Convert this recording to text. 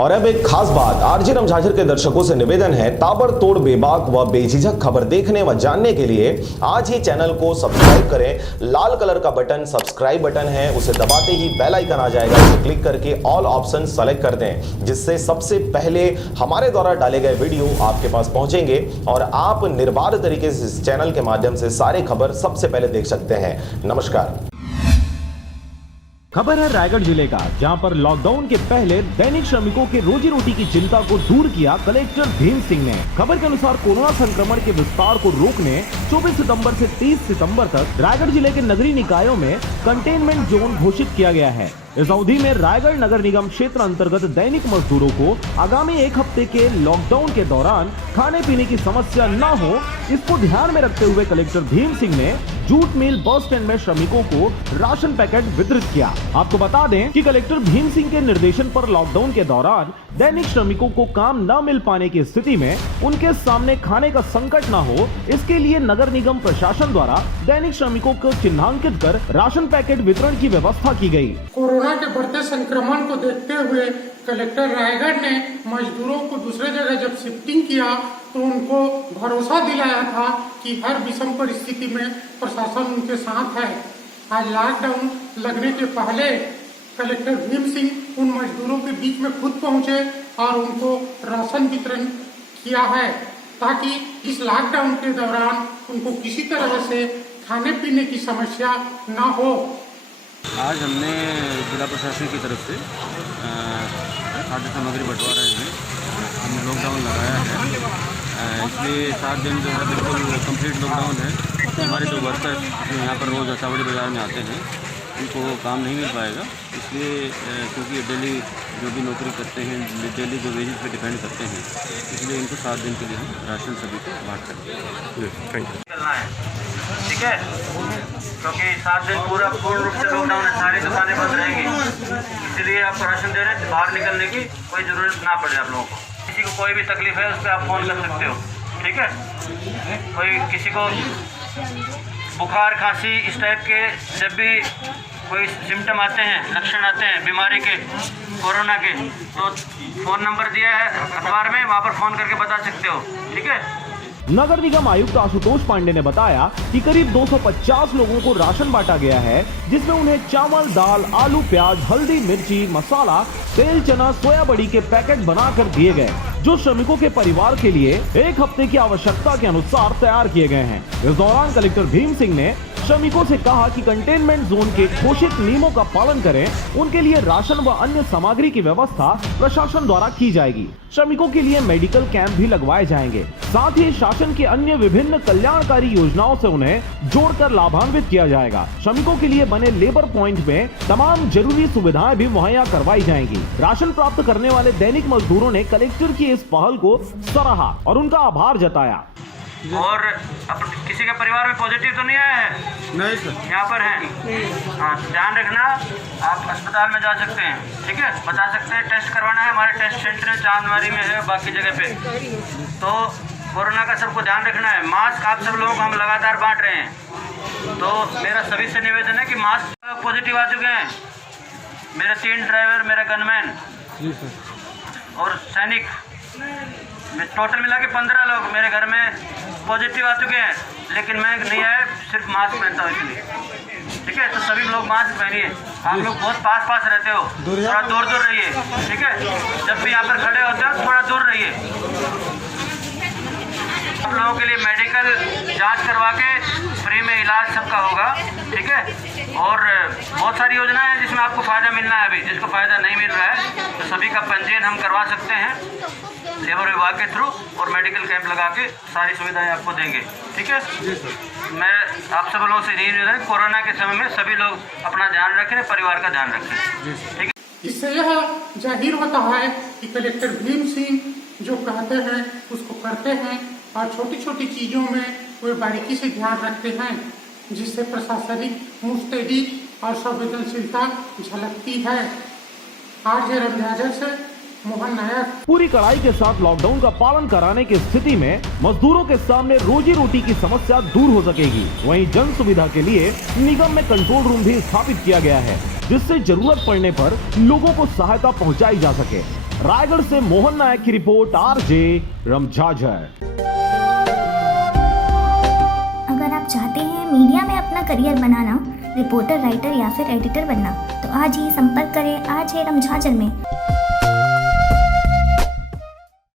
और अब एक खास बात, आरजे रमझाझर के दर्शकों से निवेदन है, ताबड़तोड़ बेबाक व बेझिझक खबर देखने व जानने के लिए आज ही चैनल को सब्सक्राइब करें। लाल कलर का बटन सब्सक्राइब बटन है, उसे दबाते ही बेल आइकन आ जाएगा, उसे क्लिक करके ऑल ऑप्शन सेलेक्ट कर दें, जिससे सबसे पहले हमारे द्वारा डाले गए वीडियो आपके पास पहुंचेंगे और आप निर्बाध तरीके से इस चैनल के माध्यम से सारे खबर सबसे पहले देख सकते हैं। नमस्कार। खबर है रायगढ़ जिले का, जहां पर लॉकडाउन के पहले दैनिक श्रमिकों के रोजी रोटी की चिंता को दूर किया कलेक्टर भीम सिंह ने। खबर के अनुसार कोरोना संक्रमण के विस्तार को रोकने 24 सितंबर से 30 सितंबर तक रायगढ़ जिले के नगरीय निकायों में कंटेनमेंट जोन घोषित किया गया है। इस अवधि में रायगढ़ नगर निगम क्षेत्र अंतर्गत दैनिक मजदूरों को आगामी एक हफ्ते के लॉकडाउन के दौरान खाने पीने की समस्या न हो, इसको ध्यान में रखते हुए कलेक्टर भीम सिंह ने जूट मिल बस स्टैंड में श्रमिकों को राशन पैकेट वितरित किया। आपको बता दें कि कलेक्टर भीम सिंह के निर्देशन पर लॉकडाउन के दौरान दैनिक श्रमिकों को काम न मिल पाने की स्थिति में उनके सामने खाने का संकट न हो, इसके लिए नगर निगम प्रशासन द्वारा दैनिक श्रमिकों को चिन्हांकित कर राशन पैकेट वितरण की व्यवस्था की गई। कोरोना के बढ़ते संक्रमण को देखते हुए कलेक्टर रायगढ़ ने मजदूरों को दूसरे जगह जब शिफ्टिंग किया तो उनको भरोसा दिलाया था कि हर विषम परिस्थिति में प्रशासन उनके साथ है। आज लॉकडाउन लगने के पहले कलेक्टर भीम सिंह उन मजदूरों के बीच में खुद पहुंचे और उनको राशन वितरण किया है, ताकि इस लॉकडाउन के दौरान उनको किसी तरह से खाने पीने की समस्या न हो। आज हमने जिला प्रशासन की तरफ से खाद्य सामग्री बंटवा रहे हैं। हमने लॉकडाउन लगाया है, इसलिए 7 दिन जो है बिल्कुल कंप्लीट लॉकडाउन है। हमारे जो वर्कर्स जो यहाँ पर रोज़ असावड़ी बाज़ार में आते हैं उनको काम नहीं मिल पाएगा, इसलिए क्योंकि डेली जो भी नौकरी करते हैं, डेली जो वेजेस पे डिपेंड करते हैं, इसलिए इनको 7 दिन के लिए हम राशन सभी को बांट करते हैं। करना है, ठीक है, क्योंकि 7 दिन पूर्ण रूप से लॉकडाउन है, सारी दुकानें बंद रहेंगी, इसलिए आपको राशन दे रहे हैं। बाहर निकलने की कोई ज़रूरत ना पड़े आप लोगों को। किसी को कोई भी तकलीफ है उस पर आप फ़ोन कर सकते हो, ठीक है। कोई किसी को बुखार खांसी इस टाइप के जब भी कोई सिम्टम आते हैं, लक्षण आते हैं बीमारी के, कोरोना के, तो फ़ोन नंबर दिया है अखबार में, वहाँ पर फ़ोन करके बता सकते हो, ठीक है। नगर निगम आयुक्त आशुतोष पांडे ने बताया कि करीब 250 लोगों को राशन बांटा गया है, जिसमें उन्हें चावल, दाल, आलू, प्याज, हल्दी, मिर्ची, मसाला, तेल, चना, सोया बड़ी के पैकेट बनाकर दिए गए, जो श्रमिकों के परिवार के लिए एक हफ्ते की आवश्यकता के अनुसार तैयार किए गए हैं। इस दौरान कलेक्टर भीम सिंह ने श्रमिकों से कहा कि कंटेनमेंट जोन के घोषित नियमों का पालन करें, उनके लिए राशन व अन्य सामग्री की व्यवस्था प्रशासन द्वारा की जाएगी। श्रमिकों के लिए मेडिकल कैंप भी लगवाए जाएंगे, साथ ही शासन की अन्य विभिन्न कल्याणकारी योजनाओं से उन्हें जोड़कर लाभान्वित किया जाएगा। श्रमिकों के लिए बने लेबर पॉइंट में तमाम जरूरी सुविधाएं भी मुहैया करवाई जाएंगी। राशन प्राप्त करने वाले दैनिक मजदूरों ने कलेक्टर की इस पहल को सराहा और उनका आभार जताया। और किसी के परिवार में पॉजिटिव तो नहीं आया है? नहीं सर, यहाँ पर हैं। हाँ, ध्यान रखना, आप अस्पताल में जा सकते हैं, ठीक है, बता सकते हैं, टेस्ट करवाना है। हमारे टेस्ट सेंटर चांदवारी में है, बाकी जगह पे। तो कोरोना का सबको ध्यान रखना है। मास्क आप सब लोगों को हम लगातार बांट रहे हैं, तो मेरा सभी से निवेदन है कि मास्क पॉजिटिव आ चुके हैं। मेरे 3 ड्राइवर, मेरा गनमैन और सैनिक, टोटल मिला के 15 लोग मेरे घर में पॉजिटिव आ चुके हैं, लेकिन मैं नहीं आया, सिर्फ मास्क पहनता हूँ इसलिए, ठीक है। तो सभी लोग मास्क पहनिए। आप लोग बहुत पास रहते हो, थोड़ा दूर रहिए, ठीक है। जब भी यहाँ पर खड़े होते हो थोड़ा दूर रहिए। आप लोगों के लिए मेडिकल जांच करवा के फ्री में इलाज सबका होगा, ठीक है। और बहुत सारी योजनाएं हैं जिसमें आपको फ़ायदा मिलना है। अभी जिसको फ़ायदा नहीं मिल रहा है तो सभी का पंजीयन हम करवा सकते हैं लेबर विभाग के थ्रू, और मेडिकल कैंप लगा के सारी सुविधाएं आपको देंगे, ठीक है। मैं आप सब लोगों से यही निवेदन है, कोरोना के समय में सभी लोग अपना ध्यान रखें, परिवार का ध्यान रखें, ठीक है। इससे यह जाहिर होता है कि कलेक्टर भीम सिंह जो कहते हैं उसको करते हैं और छोटी छोटी चीजों में वे बारीकी से ध्यान रखते हैं, जिससे प्रशासनिक मुस्तैदी और संवेदनशीलता झलकती है। आरजे रमझाझर से मोहन नायक। पूरी कड़ाई के साथ लॉकडाउन का पालन कराने की स्थिति में मजदूरों के सामने रोजी रोटी की समस्या दूर हो सकेगी। वहीं जन सुविधा के लिए निगम में कंट्रोल रूम भी स्थापित किया गया है, जिससे जरूरत पड़ने पर लोगों को सहायता पहुंचाई जा सके। रायगढ़ से मोहन नायक की रिपोर्ट, आरजे रमझाझर। अगर आप चाहते हैं मीडिया में अपना करियर बनाना, रिपोर्टर, राइटर या फिर एडिटर बनना, तो आज ही संपर्क करें आरजे रमझाझर में।